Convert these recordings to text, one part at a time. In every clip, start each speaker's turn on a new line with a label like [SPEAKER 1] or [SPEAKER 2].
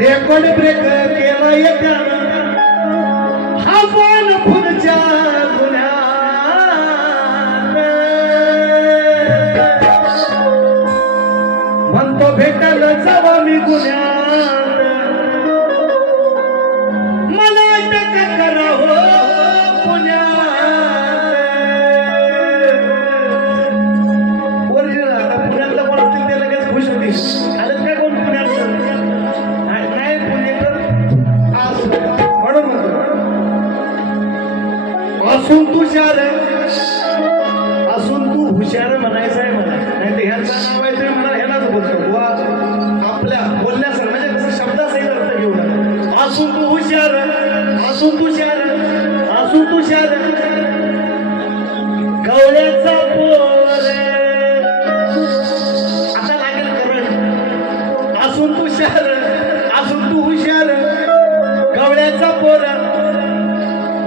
[SPEAKER 1] Record break केला येत्या. हा पण पुढच्या गुन्ह्यात म्हणतो भेटायला जावा मी गुन्ह्यात दुधाचा पोरा.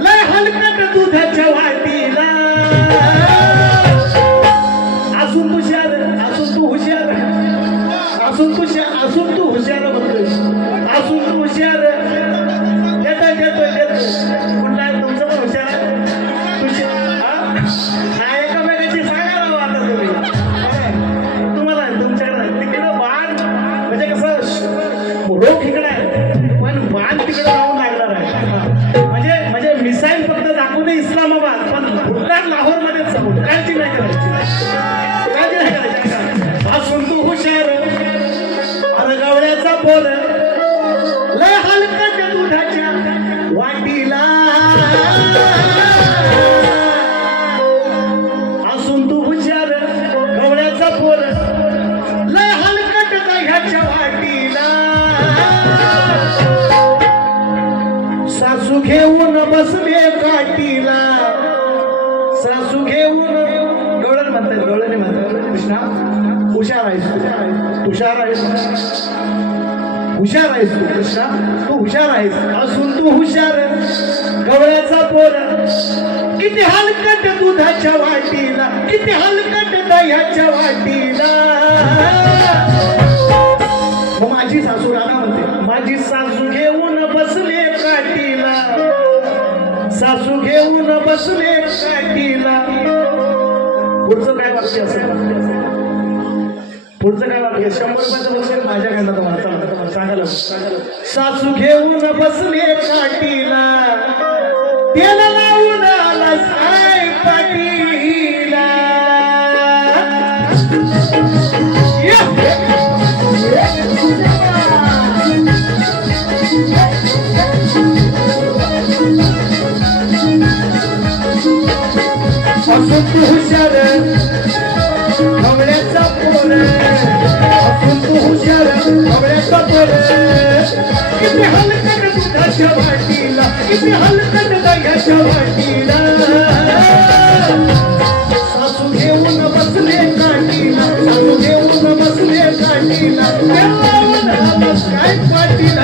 [SPEAKER 1] लय हलकट दुधाच्या पोर लय हलकट दुधाच्या वाटीला. असून तू हुशार गवळ्याचा पोर. लय हलकट दह्याच्या वाटीला. सासू घेऊन बसले काटीला सासू घेऊन गवळण म्हणतात गवळणी म्हणतात कृष्णा हुशार आहेस तू. आहेस. हुशार आहेस तू कृष्णा तू हुशार आहेस. असून तू हुशार. गवळ्याचा पोर. किती हलकट दुधाच्या वाटीला किती हलकट दह्याच्या वाटीला. मग माझी सासू राणा म्हणते माझी सासू घेऊन बसले काठीला. सासू घेऊन बसले काठीला. पुढचं काय वाक्य असेल? पुढचं काय वाक्य? शंभर सासू घेऊन किती हलकट दह्याच्या वाटीला सासू घेऊन बसले काठीला सासू घेऊन बसले काठीला काय पाटीला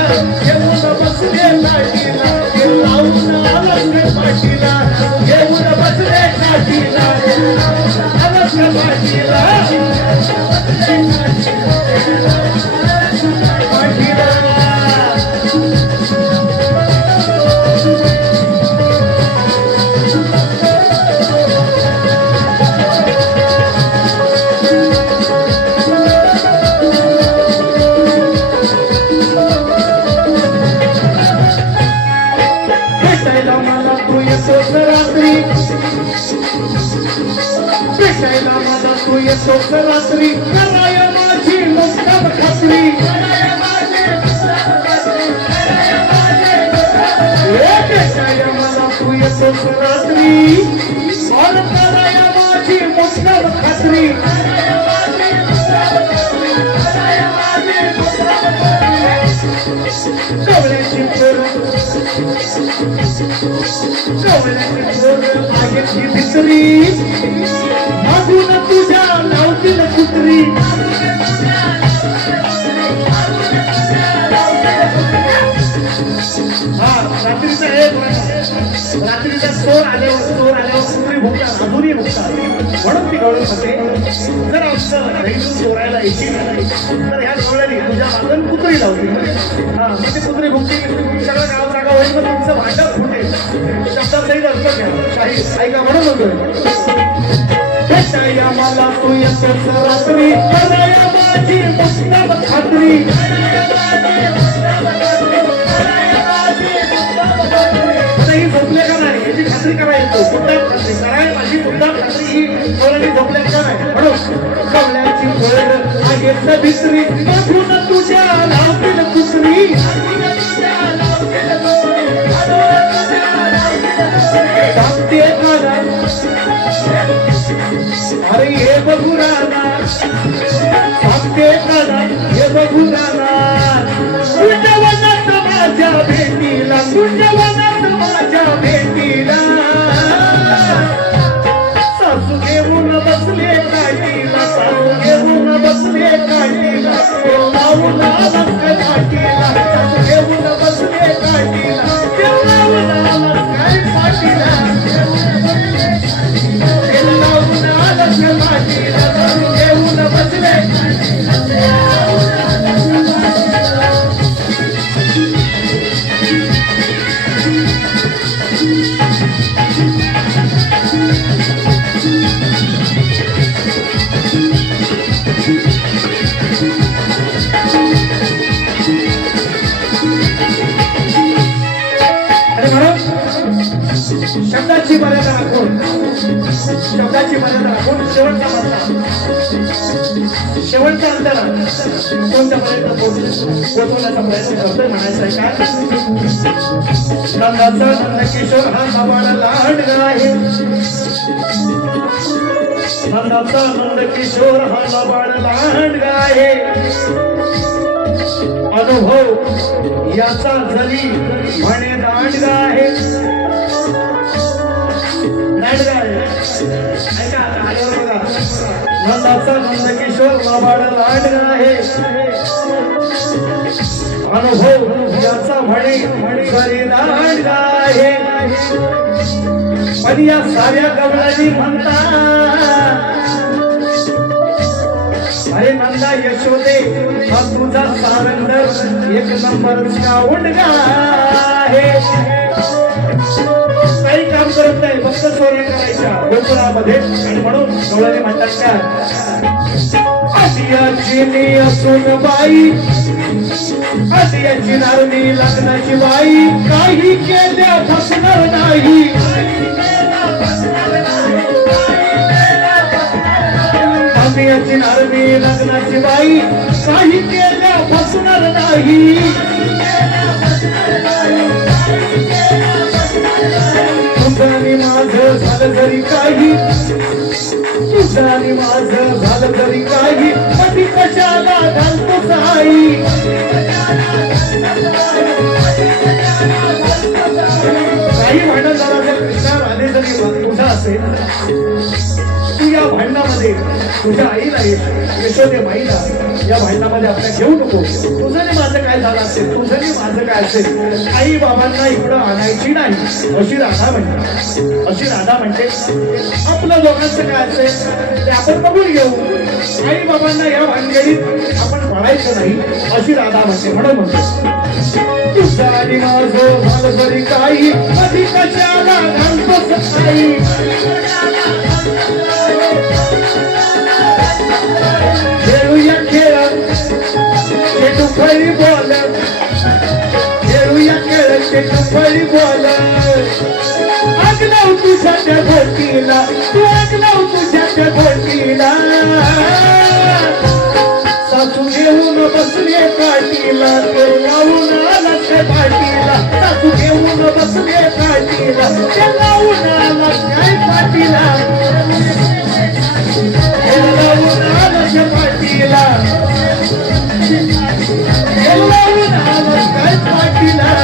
[SPEAKER 1] मागेची भित्री मागून तुझ्या लावतील कुत्री हा रात्रीचं एक वाजता. रात्रीचा चोर आल्यावर चोर आल्यावर कुत्री भुकतात अजूनही भुकतात म्हणून ती गवळण होते. जर आमचं रेल्वे चोरायला यायची तर ह्या गवळ्याने तुझ्या मागून कुत्री लावली म्हणजे, हा मग ती कुत्री भुकली सगळं गाव जागा होईल मग तुमचं भांडण फुटेल. शब्दात काही अर्थ घ्या. काही ऐका म्हणून म्हणतोय. भेटाया मला तू येतोस रात्री. कराया माझी मुस्ताब खात्री. सांगते हे बघू राहणार तुझ्या माझ्या भेटीला तुझ्या माझ्या भेटीला सासू घेऊन बसले काठीला सासू घेऊन बसले काठीला लावून बसले आणि शेवटच्या अंतरा कोणत्यापर्यंत पोहोचवण्याचा प्रयत्न करतोय म्हणायचं आहे काय नंदाचा नंदकिशोर हा सवाल लांडगा आहे नंदाचा नंदकिशोर हा लबाड लांडगा आहे अनुभव याचा जरी म्हणे दांडगा आहे. नंदाचा नंदकिशोर लबाड लांडगा आहे. अनुभव याचा म्हणे जरी दांडगा आहे. पण या साऱ्या गवळणी म्हणता अरे नंदा यशोदे हा तुझा सारंगर एक नंबर उंडगा आहे. काही काम करत नाही फक्त चोऱ्या करायच्या गोकुळामध्ये. आणि म्हणून गवळणे म्हणतात का आदियाची असून बाई आदियाची नारणी लग्नाची बाई काही केल्या फसणार नाही. आदियाची नारणी लग्नाची बाई काही केल्या फसणार नाही. माझं झालं जरी काही माझं झालं तरी काही पती कशाला घालतो साई काही भांडण झालं जर कृष्णा राधे जरी तुझा असेल तू या भांडणामध्ये तुझ्या आईला येत यशोदे माईला. या भांडणामध्ये आपल्या घेऊ नको. तुझं माझं काय झालं असेल? तुझं माझं काय असेल? आई बाबांना इकडं आणायची नाही. अशी राधा म्हणते. अशी राधा म्हणते आपलं लोकांचं काय असेल? ते आपण बघून घेऊ. आई बाबांना या भानगडीत आपण म्हणायचं नाही. अशी राधा म्हणते म्हणून म्हणतो. तुझा आणि माझं तरी काही कधी खेळू बोल खेळूया खेळ खेळू बोल आग लावू तुझ्या त्या तू आग लावू तुझ्या त्या भोवतीला सासू घेऊन बसले काठीला ते लावून आला त्या पाठीला सासू घेऊन बसले ते लावून आला लावून आला काय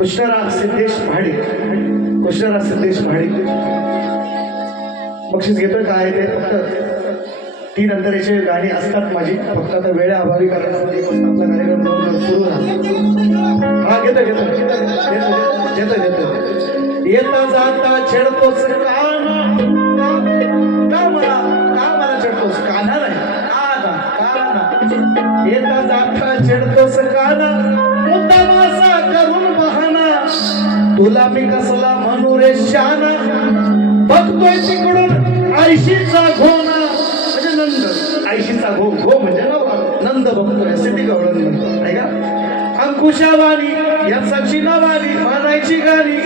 [SPEAKER 1] कृष्णराज सिद्धेश भाडे कृष्णराज सिद्धेश भाडे बक्षीस घेतोय काय ते फक्त. तीन अंतरेचे गाणी असतात माझी. फक्त आता वेळेअभावी कारण आपला कार्यक्रम सुरू झाला. हा घेतो घेतो घेतो घेतो घेतो येता जाता छेडतोस काना. का मला? का मला छेडतोस काना नाही? काना काना येता जाता छेडतोस काना. तुला मी कसला म्हणू रे शान. बघतोय तिकडून आयशीचा घोना म्हणजे नंद. आयशीचा घो घो म्हणजे ना नंद बघतोय सिटी गवळण म्हणतो का अंकुशावाणी या साक्षी म्हणायची गाणी.